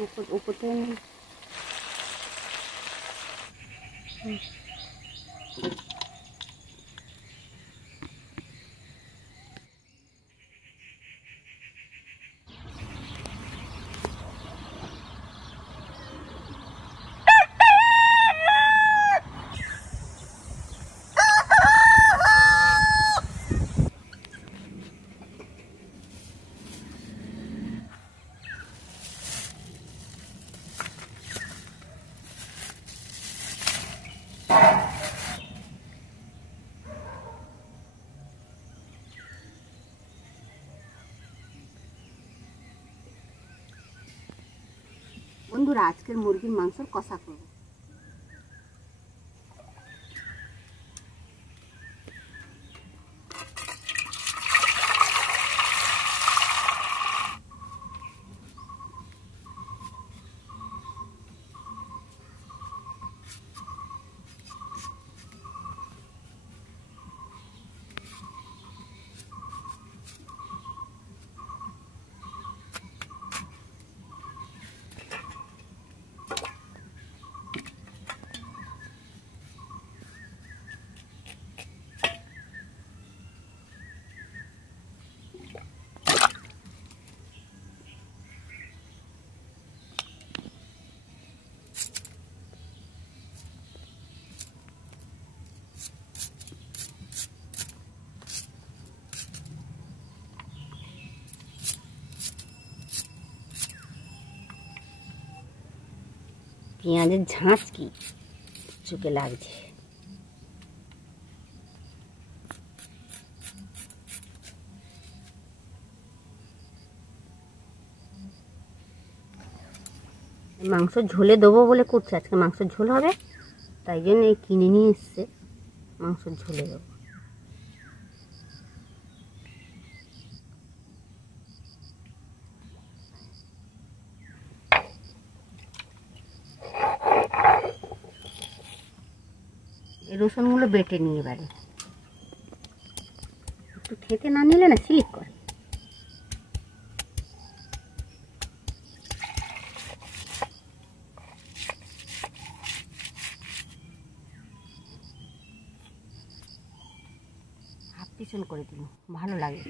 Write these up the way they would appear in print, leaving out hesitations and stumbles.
ऊपर तो नहीं। বন্ধুরা, আজকের মুরগির মাংসর কষা করব। পেঁয়াজের ঝাঁস কি চোখে লাগছে। মাংস ঝোলে দেবো বলে করছে, আজকে মাংস ঝোল হবে, তাই জন্য এই কিনে নিয়ে এসছে মাংস ঝোলে দেবো। রসুনগুলো বেটে নিয়ে এবারে একটু থেতে না নিলে না স্লিপ করে। হাফ পিছন করে দিল, ভালো লাগে।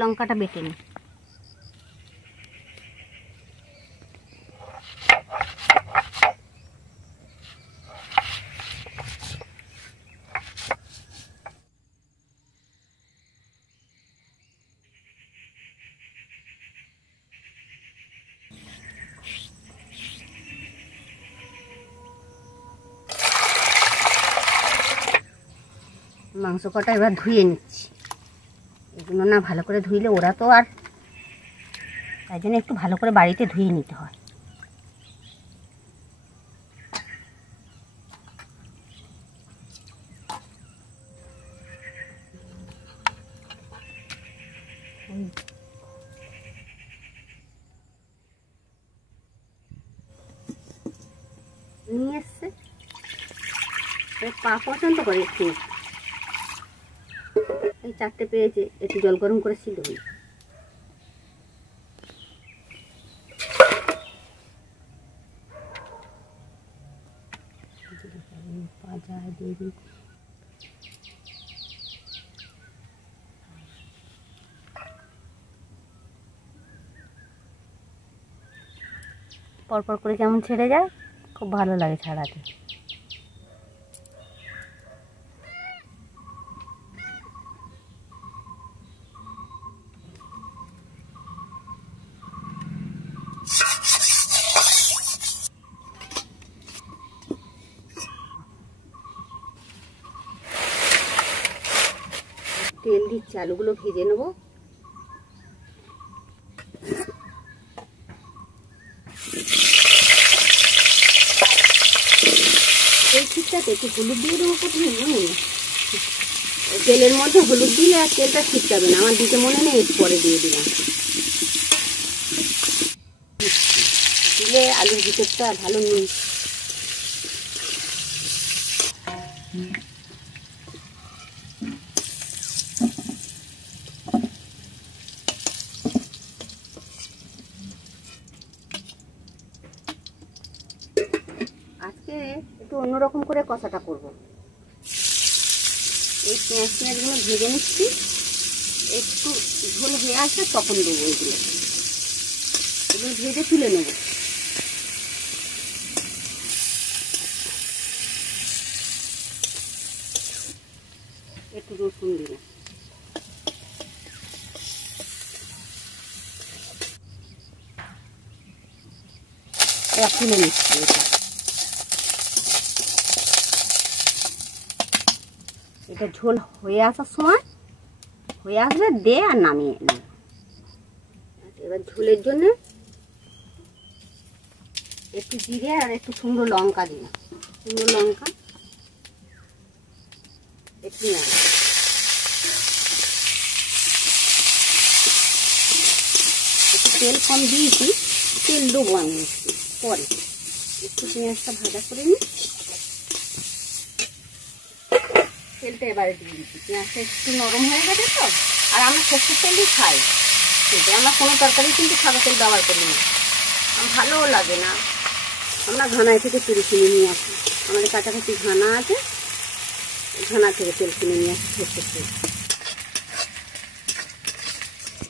লঙ্কাটা বেটে নি। মাংস কটা এবার ধুয়ে নিচ্ছি। এগুলো না ভালো করে ধুইলে ওরা তো আর, তাই জন্য একটু ভালো করে বাড়িতে ধুয়ে নিতে হয়। নিয়ে এসছে পা পছন্দ করে একটু, এই 4টে পেয়েছে, একটু জল গরম করে ছিল। পরপর করে কেমন ছেড়ে যায়, খুব ভালো লাগে ছাড়াতে। তেল দিচ্ছি, আলুগুলো ভেজে নেবো। তো একটু হলুদ দিয়ে দেবো প্রথমে, মনে নেই তেলের মধ্যে হলুদ দিলে আর তেলটা ঠিক যাবে না, আমার দিতে মনে নেই, একটু পরে দিয়ে দিলাম। দিলে আলুর ভিতরটা ভালো নুন। আজকে একটু অন্যরকম করে কষাটা করব। এই পেঁয়াজগুলো ভেজে নিচ্ছি, একটু ঝোল হয়ে আসে তখন দেবো এগুলো ভেজে তুলে নেব। একটু রসুন দিলাম, তুলে নিচ্ছি। এটা ঝোল হয়ে আসার সময় হয়ে আসবে, দে আর নামিয়ে নেব। এবার ঝোলের জন্য একটু জিরে আর একটু শুকনো লঙ্কা দিলাম, শুকনো লঙ্কা একটু একটু তেল কম দিয়েছি, তেল দেবো আমি একটু পরে। একটু পেঁয়াজটা ভাজা করে নিই, তেলটা এবারে দিয়ে দিচ্ছি। পেঁয়াজটা একটু নরম হয়ে গেছে তো, আর আমরা সর্ষের তেলই খাই, কিন্তু আমরা কোনো তরকারি কিন্তু সাদা তেল ব্যবহার করি না, ভালোও লাগে না। আমরা ঘানায় থেকে তেল কিনে নিয়ে আসি, আমাদের কাছাকাছি ঘানা আছে, ঘানা থেকে তেল কিনে নিয়ে আসি সর্ষের তেল।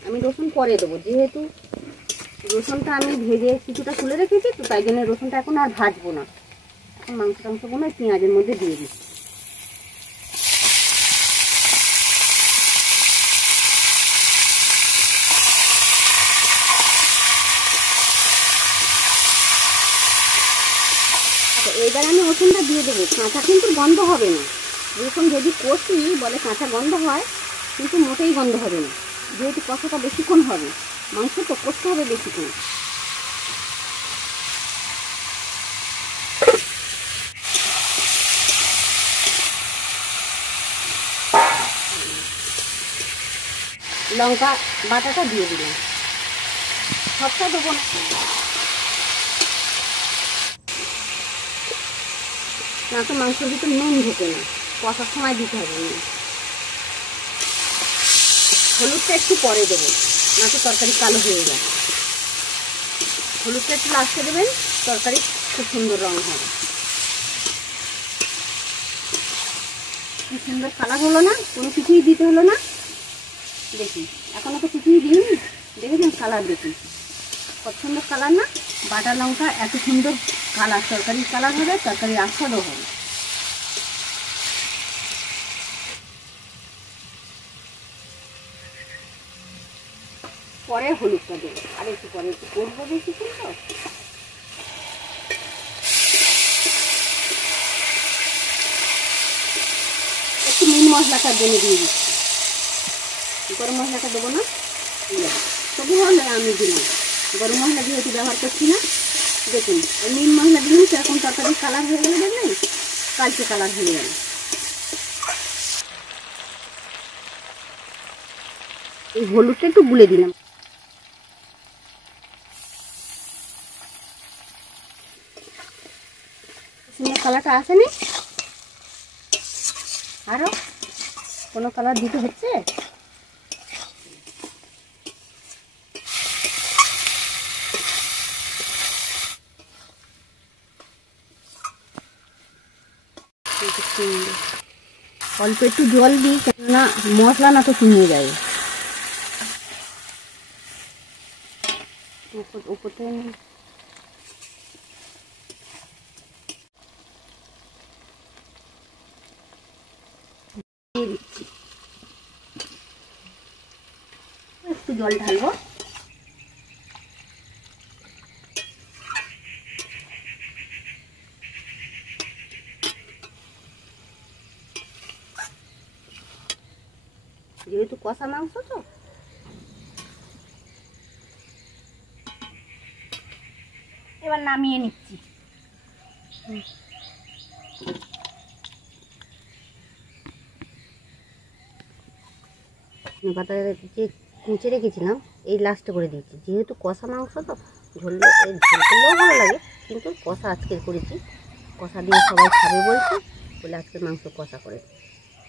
আমি রসুন পরে দেবো, যেহেতু রসুনটা আমি ভেজে কিছুটা তুলে রেখেছি, তো তাই জন্য রসুনটা এখন আর ভাজবো না। এখন মাংস টাংসগুলো পেঁয়াজের মধ্যে দিয়ে দিচ্ছি। এবার আমি রসুনটা দিয়ে দেবো, কাঁচা কিন্তু গন্ধ হবে না। রসুন যদি কষি বলে কাঁচা গন্ধ হয়, কিন্তু মোটেই গন্ধ হবে না, যেহেতু কষাটা বেশিক্ষণ হবে, মাংস তো কষতে হবে বেশিক্ষণ। লঙ্কা বাটাটা দিয়ে দিলাম, সবটা দেবো না, না তো মাংসের ভিতর নুন ঢোকে না, কষার সময় দিতে হবে নুন। হলুদটা একটু পরে দেবো, না তো তরকারি কালো হয়ে যাবে। হলুদটা একটু লাস্টে দেবেন, তরকারি খুব সুন্দর রং হবে। কি সুন্দর কালার হলো না, কোনো কিছুই দিতে হলো না। দেখি এখনো তো কিছুই দিইনি, দেখেছেন কালার, দেখুন কত সুন্দর কালার না। বাটা লঙ্কা এত সুন্দর কালার, তরকারির কালার হবে, তরকারির আস্বাদও হবে। পরে হলুদটা দেবো, আর একটু পরে একটু করবো বেশিক্ষণ তো। একটু মিট মশলাটা জেনে দিয়ে দিচ্ছি, গরম মশলাটা দেবো না, তবু হলে আমি দিলাম। গরম মশলা যেহেতু ব্যবহার করছি না, দেখুন ওই মিট মশলা দিলেন সেরকম তরকারির কালার হয়ে গেলে দেখবেন কালচে কালার হয়ে গেল। এই হলুদটা একটু গুলে দিলাম। সুন্দর কালারটা আসেনি, আরো কোনো কালার দিতে হচ্ছে। অল্প একটু জল দিই, কেননা মশলা না তো শুনিয়ে যায়। উপরটা দিয়ে দিচ্ছি, একটু জল ঢালবো। যেহেতু কষা মাংস তো, এবার নামিয়ে নিচ্ছি। ধনে পাতা যে কুচে রেখেছিলাম এই লাস্টে করে দিয়েছি, যেহেতু কষা মাংস তো ঝোল করলেও ভালো লাগে, কিন্তু কষা আজকে করেছি, কষা দিয়ে সবাই খাবে বলছে বলে আজকে মাংস কষা করে,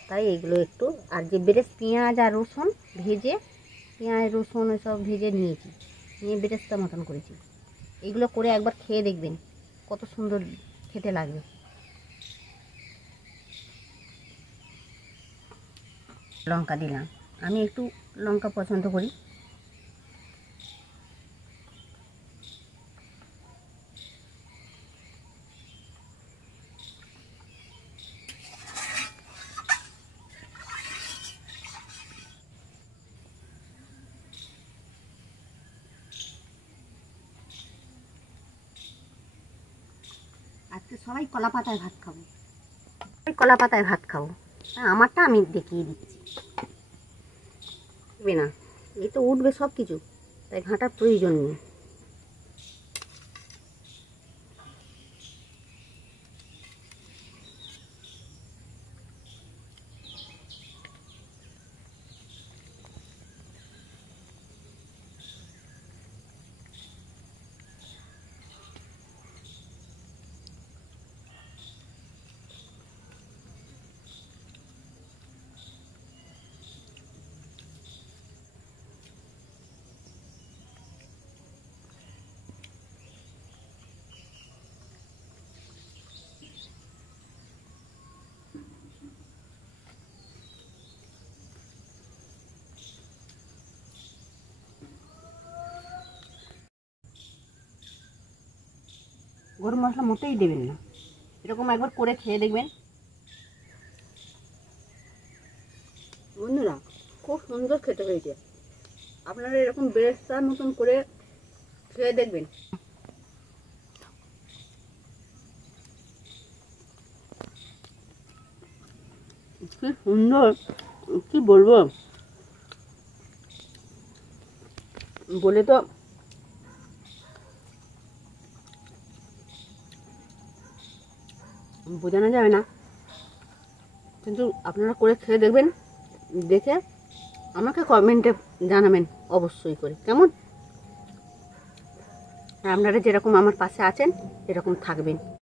তাই এগুলো একটু আর যে বেরেস্তা পেঁয়াজ আর রসুন ভেজে, পেঁয়াজ রসুন এসব ভেজে নিয়েছি, নিয়ে বেরেস্তা মতন করেছি। এগুলো করে একবার খেয়ে দেখবেন কত সুন্দর খেতে লাগবে। লঙ্কা দিলাম, আমি একটু লঙ্কা পছন্দ করি। আজকে সবাই কলা পাতায় ভাত খাবো, কলা পাতায় ভাত খাবো। আমারটা আমি দেখিয়ে দিচ্ছি, না এই তো উঠবে সব কিছু, তাই ঘাঁটার প্রয়োজন নেই। গরম মশলা মোটেই দেবেন না, এরকম একবার করে খেয়ে দেখবেন বন্ধুরা, খুব সুন্দর খেতে হয়েছে। আপনারা এরকম বেরেস্তার মতন করে খেয়ে দেখবেন। কি সুন্দর, কি বলবো, বলে তো বোঝানো যাবে না, কিন্তু আপনারা করে খেয়ে দেখবেন, দেখে আমাকে কমেন্টে জানাবেন অবশ্যই করে কেমন। আপনারা যেরকম আমার পাশে আছেন এরকম থাকবেন।